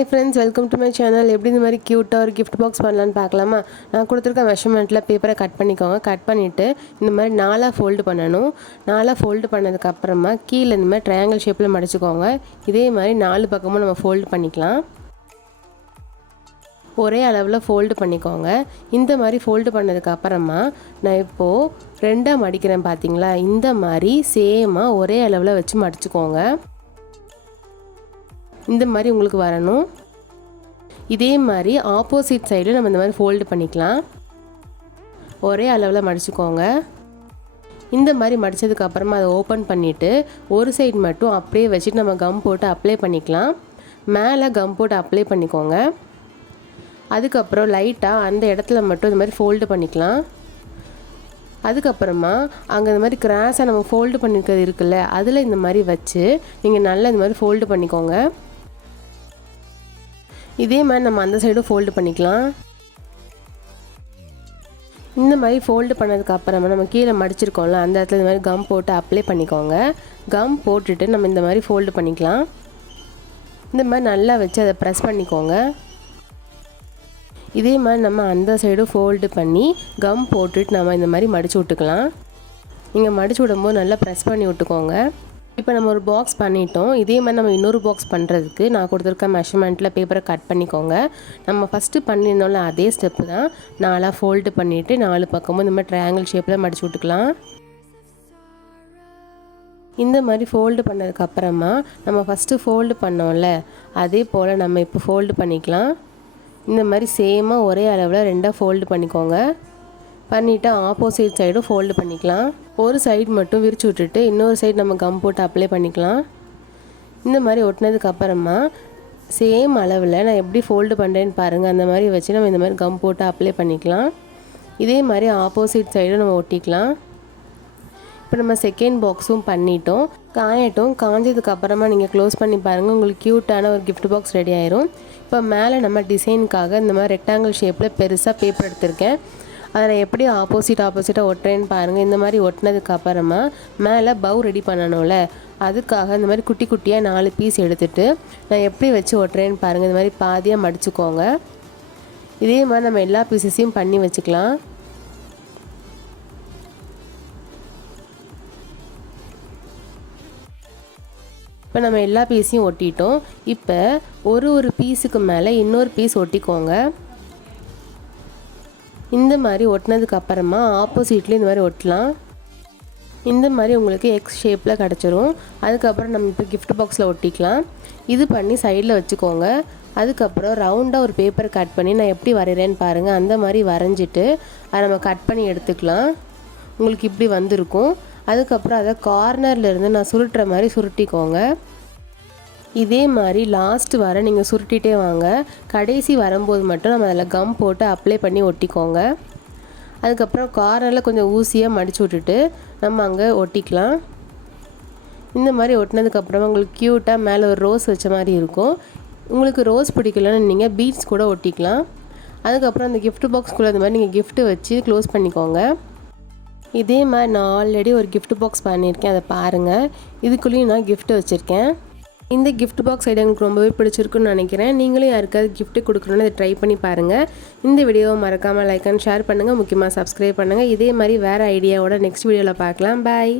Hi friends, welcome to my channel. எப்படி இந்த மாதிரி கியூட்டாக ஒரு gift box பண்ணலான்னு பார்க்கலாமா? நான் கொடுத்துருக்க மெஷர்மெண்ட்டில் பேப்பரை கட் பண்ணிக்கோங்க. கட் பண்ணிவிட்டு இந்த மாதிரி 4ஆக ஃபோல்டு பண்ணணும். 4ஆக ஃபோல்டு பண்ணதுக்கப்புறமா கீழே இந்த மாதிரி ட்ரையாங்கிள் ஷேப்பில் மடிச்சுக்கோங்க. இதே மாதிரி 4 பக்கமும் நம்ம ஃபோல்டு பண்ணிக்கலாம். ஒரே அளவில் ஃபோல்டு பண்ணிக்கோங்க. இந்த மாதிரி ஃபோல்டு பண்ணதுக்கப்புறமா நான் இப்போது 2ஆக மடிக்கிறேன் பார்த்தீங்களா? இந்த மாதிரி சேமாக ஒரே அளவில் வச்சு மடிச்சுக்கோங்க. இந்த மாதிரி உங்களுக்கு வரணும். இதே மாதிரி ஆப்போசிட் சைடு நம்ம இந்த மாதிரி ஃபோல்டு பண்ணிக்கலாம். ஒரே அளவில் மடிச்சுக்கோங்க. இந்த மாதிரி மடித்ததுக்கு அப்புறமா அதை ஓப்பன் பண்ணிவிட்டு ஒரு சைடு மட்டும் அப்படியே வச்சுட்டு நம்ம கம் போட்டு அப்ளை பண்ணிக்கலாம். மேலே கம் போட்டு அப்ளை பண்ணிக்கோங்க. அதுக்கப்புறம் லைட்டாக அந்த இடத்துல மட்டும் இந்த மாதிரி ஃபோல்டு பண்ணிக்கலாம். அதுக்கப்புறமா அங்கே இந்த மாதிரி கிராஸாக நம்ம ஃபோல்டு பண்ணியிருக்கிறது இருக்குல்ல, அதில் இந்த மாதிரி வச்சு நீங்கள் நல்லா இந்த மாதிரி ஃபோல்டு பண்ணிக்கோங்க. இதே மாதிரி நம்ம அந்த சைடும் ஃபோல்டு பண்ணிக்கலாம். இந்த மாதிரி ஃபோல்டு பண்ணதுக்கு அப்புறமா நம்ம கீழே மடிச்சிருக்கோம்ல, அந்த இடத்துல இந்த மாதிரி கம் போட்டு அப்ளை பண்ணிக்கோங்க. கம் போட்டுட்டு நம்ம இந்த மாதிரி ஃபோல்டு பண்ணிக்கலாம். இந்த மாதிரி நல்லா வச்சு அதை ப்ரெஸ் பண்ணிக்கோங்க. இதே மாதிரி நம்ம அந்த சைடும் ஃபோல்டு பண்ணி கம் போட்டுட்டு நம்ம இந்த மாதிரி மடித்து விட்டுக்கலாம். நீங்கள் மடித்து விடும்போது நல்லா ப்ரெஸ் பண்ணி விட்டுக்கோங்க. இப்போ நம்ம ஒரு பாக்ஸ் பண்ணிட்டோம். இதே மாதிரி நம்ம இன்னொரு பாக்ஸ் பண்ணுறதுக்கு நான் கொடுத்துருக்க மெஷர்மெண்ட்டில் பேப்பரை கட் பண்ணிக்கோங்க. நம்ம ஃபஸ்ட்டு பண்ணியிருந்தோம்ல அதே ஸ்டெப்பு தான். 4ஆக ஃபோல்டு பண்ணிவிட்டு 4 பக்கமும் இந்த மாதிரி ட்ரையாங்கிள் ஷேப்பில் மடித்து விட்டுக்கலாம். இந்த மாதிரி ஃபோல்டு பண்ணதுக்கப்புறமா நம்ம ஃபஸ்ட்டு ஃபோல்டு பண்ணோம்ல, அதே போல் நம்ம இப்போ ஃபோல்டு பண்ணிக்கலாம். இந்த மாதிரி சேமாக ஒரே அளவில் 2ஆக ஃபோல்டு பண்ணிக்கோங்க. பண்ணிவிட்டு ஆப்போசிட் சைடும் ஃபோல்டு பண்ணிக்கலாம். ஒரு சைடு மட்டும் விரிச்சு விட்டுட்டு இன்னொரு சைடு நம்ம கம் போட்டு அப்ளை பண்ணிக்கலாம். இந்த மாதிரி ஒட்டினதுக்கப்புறமா சேம் அளவில் நான் எப்படி ஃபோல்டு பண்ணுறேன்னு பாருங்கள். அந்த மாதிரி வச்சு நம்ம இந்த மாதிரி கம் போட்டு அப்ளை பண்ணிக்கலாம். இதே மாதிரி ஆப்போசிட் சைடும் நம்ம ஒட்டிக்கலாம். இப்போ நம்ம செகண்ட் பாக்ஸும் பண்ணிட்டோம். காயட்டும். காஞ்சதுக்கப்புறமா நீங்கள் க்ளோஸ் பண்ணி பாருங்கள். உங்களுக்கு க்யூட்டான ஒரு கிஃப்ட் பாக்ஸ் ரெடி ஆயிரும். இப்போ மேலே நம்ம டிசைனுக்காக இந்த மாதிரி ரெக்டாங்கிள் ஷேப்பில் பெருசாக பேப்பர் எடுத்திருக்கேன். அதை நான் எப்படி ஆப்போசிட்டாக ஒட்டுறேன்னு பாருங்கள். இந்த மாதிரி ஒட்டினதுக்கப்புறமா மேலே பவ் ரெடி பண்ணணும்ல, அதுக்காக இந்த மாதிரி குட்டி குட்டியாக 4 பீஸ் எடுத்துகிட்டு நான் எப்படி வச்சு ஒட்டுறேன்னு பாருங்கள். இந்த மாதிரி பாதியாக மடிச்சுக்கோங்க. இதே மாதிரி நம்ம எல்லா பீசஸையும் பண்ணி வச்சுக்கலாம். இப்போ நம்ம எல்லா பீஸையும் ஒட்டிட்டோம். இப்போ ஒரு பீஸுக்கு மேலே இன்னொரு பீஸ் ஒட்டிக்கோங்க. இந்த மாதிரி ஒட்டினதுக்கு அப்புறமா ஆப்போசிட்லேயும் இந்த மாதிரி ஒட்டலாம். இந்த மாதிரி உங்களுக்கு எக்ஸ் ஷேப்பில் கிடச்சிரும். அதுக்கப்புறம் நம்ம இப்போ கிஃப்ட் பாக்ஸில் ஒட்டிக்கலாம். இது பண்ணி சைடில் வச்சுக்கோங்க. அதுக்கப்புறம் ரவுண்டாக ஒரு பேப்பர் கட் பண்ணி நான் எப்படி வரைகிறேன்னு பாருங்கள். அந்த மாதிரி வரைஞ்சிட்டு அதை நம்ம கட் பண்ணி எடுத்துக்கலாம். உங்களுக்கு இப்படி வந்திருக்கும். அதுக்கப்புறம் அதை கார்னர்லேருந்து நான் சுருட்டுற மாதிரி சுருட்டிக்கோங்க. இதே மாதிரி லாஸ்ட் வர நீங்கள் சுருட்டிகிட்டே வாங்க. கடைசி வரும்போது மட்டும் நம்ம அதில் கம் போட்டு அப்ளை பண்ணி ஒட்டிக்கோங்க. அதுக்கப்புறம் கார்னரில் கொஞ்சம் ஊசியாக மடித்து விட்டுட்டு நம்ம அங்கே ஒட்டிக்கலாம். இந்த மாதிரி ஒட்டினதுக்கப்புறமா உங்களுக்கு க்யூட்டாக மேலே ஒரு ரோஸ் வச்ச மாதிரி இருக்கும். உங்களுக்கு ரோஸ் பிடிக்கலன்னு நீங்கள் பீட்ஸ் கூட ஒட்டிக்கலாம். அதுக்கப்புறம் அந்த கிஃப்ட் பாக்ஸ்குள்ளே இந்த மாதிரி நீங்கள் கிஃப்ட்டு வச்சு க்ளோஸ் பண்ணிக்கோங்க. இதே மாதிரி நான் ஆல்ரெடி ஒரு கிஃப்ட் பாக்ஸ் பண்ணியிருக்கேன், அதை பாருங்கள். இதுக்குள்ளேயும் நான் கிஃப்ட் வச்சுருக்கேன். இந்த கிஃப்ட் பாக்ஸ் ஐடியா எனக்கு ரொம்பவே பிடிச்சிருக்குன்னு நினைக்கிறேன். நீங்களும் யாருக்காவது கிஃப்ட் கொடுக்கணுன்னு அதை ட்ரை பண்ணி பாருங்கள். இந்த வீடியோவை மறக்காமல் லைக் அண்ட் ஷேர் பண்ணுங்கள். முக்கியமாக சப்ஸ்கிரைப் பண்ணுங்கள். இதே மாதிரி வேறு ஐடியாவோட நெக்ஸ்ட் வீடியோவில் பார்க்கலாம். பாய்.